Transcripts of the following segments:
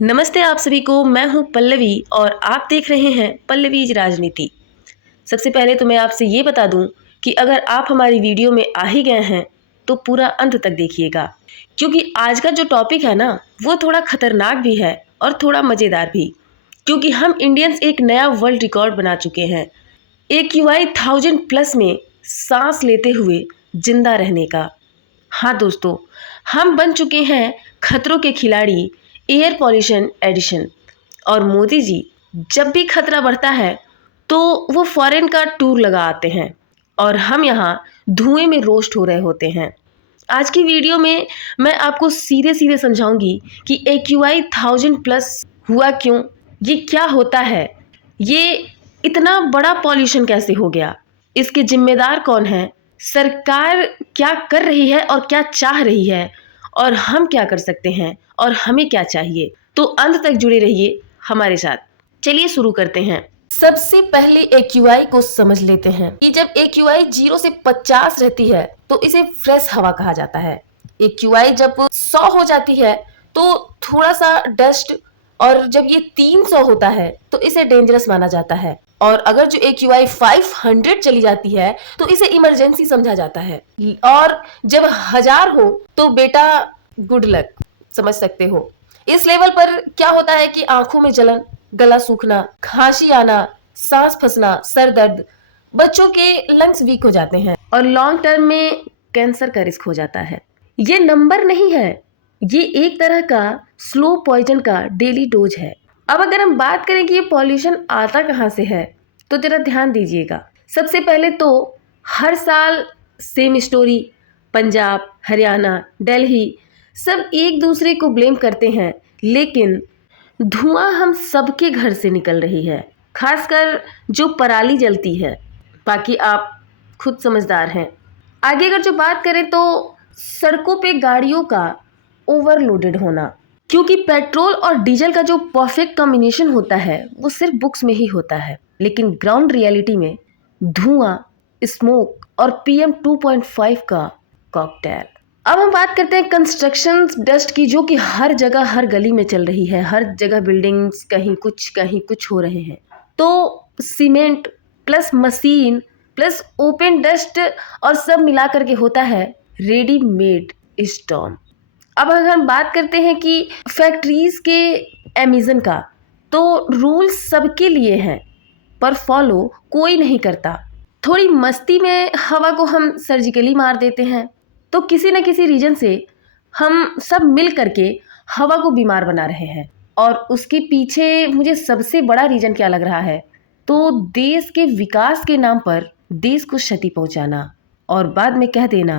नमस्ते आप सभी को। मैं हूं पल्लवी और आप देख रहे हैं पल्लवीज राजनीति। सबसे पहले तो मैं आपसे ये बता दूं कि अगर आप हमारी वीडियो में आ ही गए हैं तो पूरा अंत तक देखिएगा, क्योंकि आज का जो टॉपिक है ना वो थोड़ा खतरनाक भी है और थोड़ा मज़ेदार भी। क्योंकि हम इंडियंस एक नया वर्ल्ड रिकॉर्ड बना चुके हैं, AQI 1000+ में सांस लेते हुए जिंदा रहने का। हाँ दोस्तों, हम बन चुके हैं खतरों के खिलाड़ी, एयर पॉल्यूशन एडिशन। और मोदी जी जब भी खतरा बढ़ता है तो वो फॉरेन का टूर लगा आते हैं और हम यहाँ धुएं में रोस्ट हो रहे होते हैं। आज की वीडियो में मैं आपको सीधे सीधे समझाऊंगी कि AQI 1000+ हुआ क्यों, ये क्या होता है, ये इतना बड़ा पॉल्यूशन कैसे हो गया, इसके जिम्मेदार कौन है, सरकार क्या कर रही है और क्या चाह रही है, और हम क्या कर सकते हैं और हमें क्या चाहिए। तो अंत तक जुड़े रहिए हमारे साथ। चलिए शुरू करते हैं। सबसे पहले AQI को समझ लेते हैं कि जब AQI 0 से 50 रहती है तो इसे फ्रेश हवा कहा जाता है। AQI जब 100 हो जाती है तो थोड़ा सा डस्ट, और जब ये 300 होता है तो इसे डेंजरस माना जाता है। और अगर जो AQI 500 चली जाती है तो इसे इमरजेंसी समझा जाता है। और जब 1000 हो तो बेटा गुड लक, समझ सकते हो। इस लेवल पर क्या होता है कि आंखों में जलन, गला सूखना, खांसी आना, सांस फंसना, सर दर्द, बच्चों के लंग्स वीक हो जाते हैं और लॉन्ग टर्म में कैंसर का रिस्क हो जाता है। ये नंबर नहीं है, ये एक तरह का स्लो पॉइजन का डेली डोज है। अब अगर हम बात करें कि ये पॉल्यूशन आता कहाँ से है तो जरा ध्यान दीजिएगा। सबसे पहले तो हर साल सेम स्टोरी, पंजाब, हरियाणा, दिल्ली सब एक दूसरे को ब्लेम करते हैं, लेकिन धुआं हम सबके घर से निकल रही है, खासकर जो पराली जलती है। बाकी आप खुद समझदार हैं। आगे अगर जो बात करें तो सड़कों पे गाड़ियों का ओवरलोडेड होना, क्योंकि पेट्रोल और डीजल का जो परफेक्ट कॉम्बिनेशन होता है वो सिर्फ बुक्स में ही होता है, लेकिन ग्राउंड रियलिटी में धुआं, स्मोक और PM 2.5 का कॉकटेल। अब हम बात करते हैं कंस्ट्रक्शन डस्ट की, जो कि हर जगह हर गली में चल रही है। हर जगह बिल्डिंग्स, कहीं कुछ हो रहे हैं। तो cement plus machine plus open dust और सब मिला करके होता है रेडीमेड स्टॉर्म। अब अगर हम बात करते हैं कि फैक्ट्रीज के एमिशन का, तो रूल सबके लिए हैं पर फॉलो कोई नहीं करता। थोड़ी मस्ती में हवा को हम सर्जिकली मार देते हैं, तो किसी न किसी रीजन से हम सब मिल करके हवा को बीमार बना रहे हैं। और उसके पीछे मुझे सबसे बड़ा रीजन क्या लग रहा है, तो देश के विकास के नाम पर देश को क्षति पहुंचाना और बाद में कह देना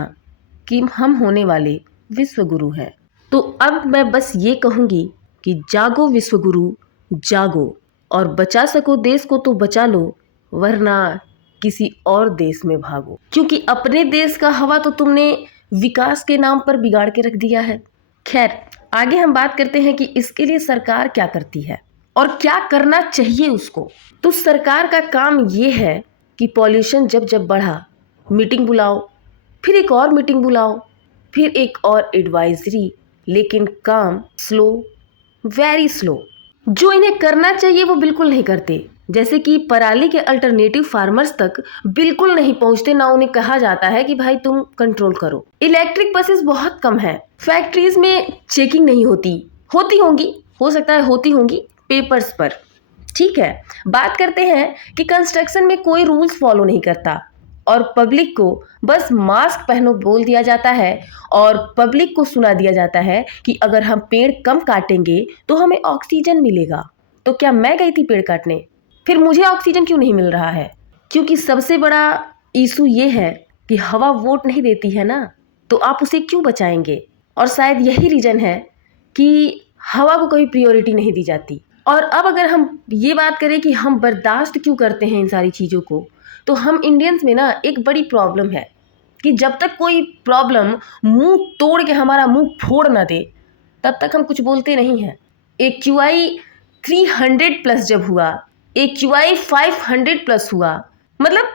कि हम होने वाले विश्व गुरु हैं। तो अब मैं बस ये कहूँगी कि जागो विश्व गुरु जागो, और बचा सको देश को तो बचा लो, वरना किसी और देश में भागो। क्योंकि अपने देश का हवा तो तुमने विकास के नाम पर बिगाड़ के रख दिया है। खैर, आगे हम बात करते हैं कि इसके लिए सरकार क्या करती है और क्या करना चाहिए उसको। तो सरकार का काम ये है कि पॉल्यूशन जब जब बढ़ा, मीटिंग बुलाओ, फिर एक और मीटिंग बुलाओ, फिर एक और एडवाइजरी, लेकिन काम स्लो, वेरी स्लो। जो इन्हें करना चाहिए वो बिल्कुल नहीं करते। जैसे कि पराली के अल्टरनेटिव फार्मर्स तक बिल्कुल नहीं पहुंचते, ना उन्हें कहा जाता है कि भाई तुम कंट्रोल करो। इलेक्ट्रिक बसेस बहुत कम है, फैक्ट्रीज में चेकिंग नहीं होती होंगी, हो सकता है होती होंगी पेपर्स पर, ठीक है। बात करते हैं कि कंस्ट्रक्शन में कोई रूल्स फॉलो नहीं करता और पब्लिक को बस मास्क पहनो बोल दिया जाता है, और पब्लिक को सुना दिया जाता है कि अगर हम पेड़ कम काटेंगे तो हमें ऑक्सीजन मिलेगा। तो क्या मैं गई थी पेड़ काटने, फिर मुझे ऑक्सीजन क्यों नहीं मिल रहा है? क्योंकि सबसे बड़ा इशू ये है कि हवा वोट नहीं देती है ना, तो आप उसे क्यों बचाएंगे? और शायद यही रीजन है कि हवा को कोई प्रायोरिटी नहीं दी जाती। और अब अगर हम ये बात करें कि हम बर्दाश्त क्यों करते हैं इन सारी चीज़ों को, तो हम इंडियंस में ना एक बड़ी प्रॉब्लम है कि जब तक कोई प्रॉब्लम मुंह तोड़ के हमारा मुंह फोड़ ना दे तब तक हम कुछ बोलते नहीं हैं। AQI 300+ जब हुआ, AQI 500+ हुआ, मतलब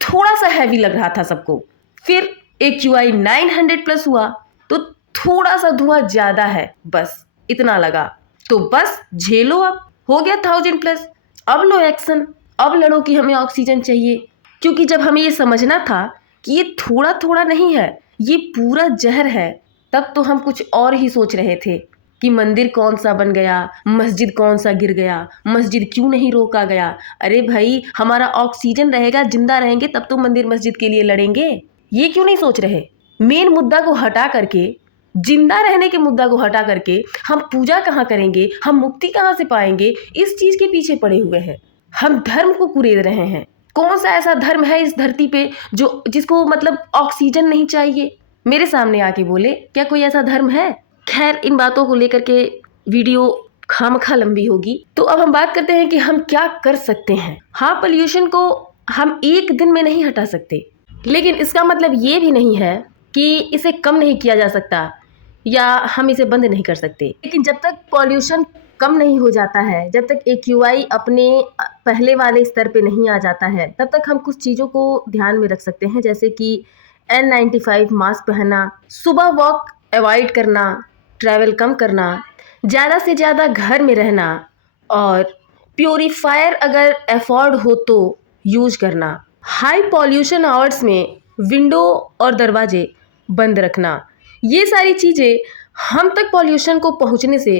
थोड़ा सा हैवी लग रहा था सबको। फिर AQI 900+ हुआ तो थोड़ा सा धुआं ज़्यादा है, बस इतना लगा। तो बस झेलो, अब हो गया 1000+। अब लो एक्शन, अब लड़ो कि हमें ऑक्सीजन चाहिए। क्योंकि जब हमें ये समझना था कि ये थोड़ा थोड़ा नहीं है, ये पूरा जहर है, तब तो हम कुछ और ही सोच रहे थे कि मंदिर कौन सा बन गया, मस्जिद कौन सा गिर गया, मस्जिद क्यों नहीं रोका गया। अरे भाई, हमारा ऑक्सीजन रहेगा, जिंदा रहेंगे तब तो मंदिर मस्जिद के लिए लड़ेंगे। ये क्यों नहीं सोच रहे? मेन मुद्दा को हटा करके, जिंदा रहने के मुद्दा को हटा करके हम पूजा कहाँ करेंगे, हम मुक्ति कहाँ से पाएंगे, इस चीज के पीछे पड़े हुए हैं। हम धर्म को कुरेद रहे हैं। कौन सा ऐसा धर्म है इस धरती पे जिसको मतलब ऑक्सीजन नहीं चाहिए? मेरे सामने आके बोले, क्या कोई ऐसा धर्म है? खैर, इन बातों को लेकर के वीडियो खामखा लंबी होगी, तो अब हम बात करते हैं कि हम क्या कर सकते हैं। हाँ, पोल्यूशन को हम एक दिन में नहीं हटा सकते, लेकिन इसका मतलब ये भी नहीं है कि इसे कम नहीं किया जा सकता या हम इसे बंद नहीं कर सकते। लेकिन जब तक पॉल्यूशन कम नहीं हो जाता है, जब तक AQI अपने पहले वाले स्तर पे नहीं आ जाता है, तब तक हम कुछ चीज़ों को ध्यान में रख सकते हैं, जैसे कि N95 मास्क पहनना, सुबह वॉक अवॉइड करना, ट्रैवल कम करना, ज़्यादा से ज़्यादा घर में रहना, और प्योरीफायर अगर अफोर्ड हो तो यूज करना। हाई पॉल्यूशन आवर्स में विंडो और दरवाजे बंद रखना। ये सारी चीज़ें हम तक पॉल्यूशन को पहुंचने से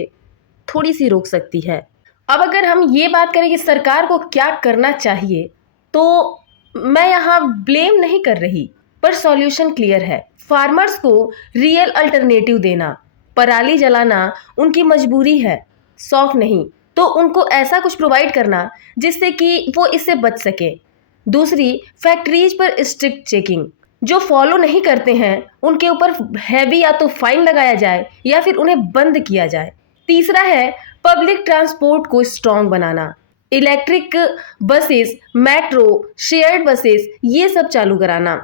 थोड़ी सी रोक सकती है। अब अगर हम ये बात करें कि सरकार को क्या करना चाहिए, तो मैं यहाँ ब्लेम नहीं कर रही, पर सॉल्यूशन क्लियर है। फार्मर्स को रियल अल्टरनेटिव देना, पराली जलाना उनकी मजबूरी है, शौक नहीं, तो उनको ऐसा कुछ प्रोवाइड करना जिससे कि वो इससे बच सके। दूसरी, फैक्ट्रीज पर स्ट्रिक्ट चेकिंग, जो फॉलो नहीं करते हैं उनके ऊपर हैवी या तो फाइन लगाया जाए या फिर उन्हें बंद किया जाए। तीसरा है पब्लिक ट्रांसपोर्ट को स्ट्रॉन्ग बनाना, electric buses, metro, shared buses, ये सब चालू कराना।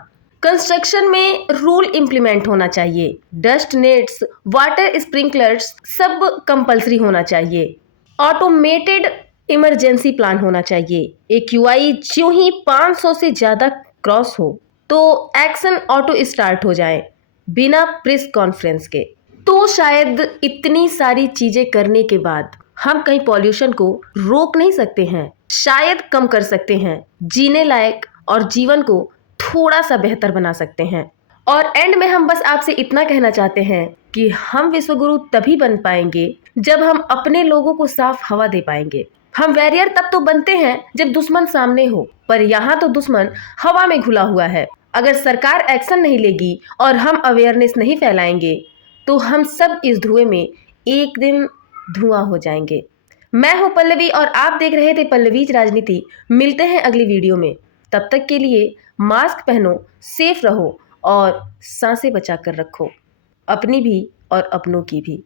कंस्ट्रक्शन में रूल इम्प्लीमेंट होना चाहिए, डस्ट नेट्स, वाटर स्प्रिंकलर्स सब कंपलसरी होना चाहिए। ऑटोमेटेड इमरजेंसी प्लान होना चाहिए। AQI ज्यों ही 500 से ज़्यादा क्रॉस हो तो एक्शन ऑटो स्टार्ट हो जाए बिना प्रेस कॉन्फ्रेंस के। तो शायद इतनी सारी चीज़ें करने के बाद हम कहीं पॉल्यूशन को रोक नहीं सकते हैं, शायद कम कर सकते हैं, जीने लायक और जीवन को थोड़ा सा बेहतर बना सकते हैं। और एंड में हम बस आपसे इतना कहना चाहते हैं कि हम विश्वगुरु तभी बन पाएंगे जब हम अपने लोगों को साफ हवा दे पाएंगे। हम वैरियर तब तो बनते हैं जब दुश्मन सामने हो, पर यहाँ तो दुश्मन हवा में घुला हुआ है। अगर सरकार एक्शन नहीं लेगी और हम अवेयरनेस नहीं फैलाएंगे तो हम सब इस धुएं में एक दिन धुआं हो जाएंगे। मैं हूं पल्लवी और आप देख रहे थे पल्लवीज राजनीति। मिलते हैं अगली वीडियो में, तब तक के लिए मास्क पहनो, सेफ रहो और सांसें बचा कर रखो, अपनी भी और अपनों की भी।